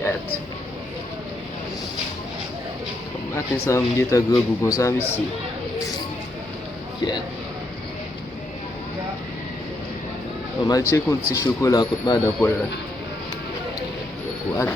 Shit. Matin sa mwen get a grogou kon sa misi. Shit. Mal chek un ti chokola kout bada pol la. Kou at.